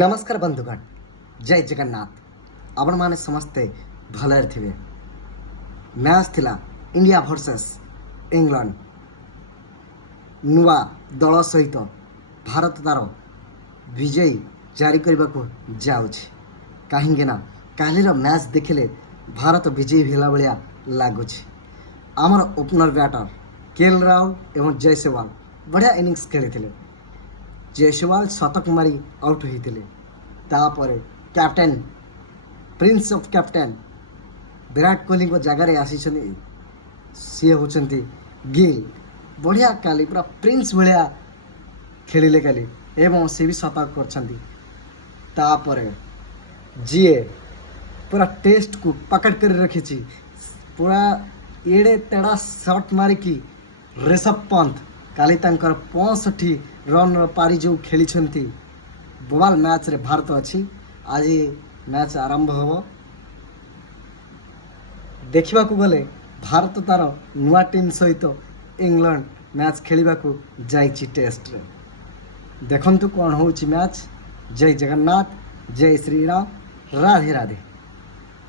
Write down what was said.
नमस्कार बंधुगण जय जगन्नाथ आपण माने समस्ते भलर थे। मैच थिला इंडिया वर्सेस इंग्लैंड नुआ दल सहित भारत तार विजयी जारी करने को जाऊँच कहीं कालीर मैच देखिले भारत विजयी भेला भाया लगुच। आमर ओपनर बैटर केएल राहुल एवं जयसवाल बढ़िया इनिंग्स खेली। जयसवाल शतक मारी आउट होते तापर captain Prince of captain Virat Kohli को जगार आसी सी होती गिल बढ़िया काली पूरा प्रिंस भाया खेलिले काली एवं सी भी शतक कर जीए पूरा टेस्ट को पकड़ कर रखी पूरा एड़े तेड़ा शॉट मारिकी ऋषभ पंत काली 65 रन पारी जो खेली बोवाल मैच रे भारत अच्छी। आज मैच आरंभ हो देखा गले भारत तार नुआ टीम सहित इंग्लैंड मैच खेलने को जाइए टेस्ट रे। देखंतु कौन हो मैच। जय जगन्नाथ जय श्री राम राधे राधे।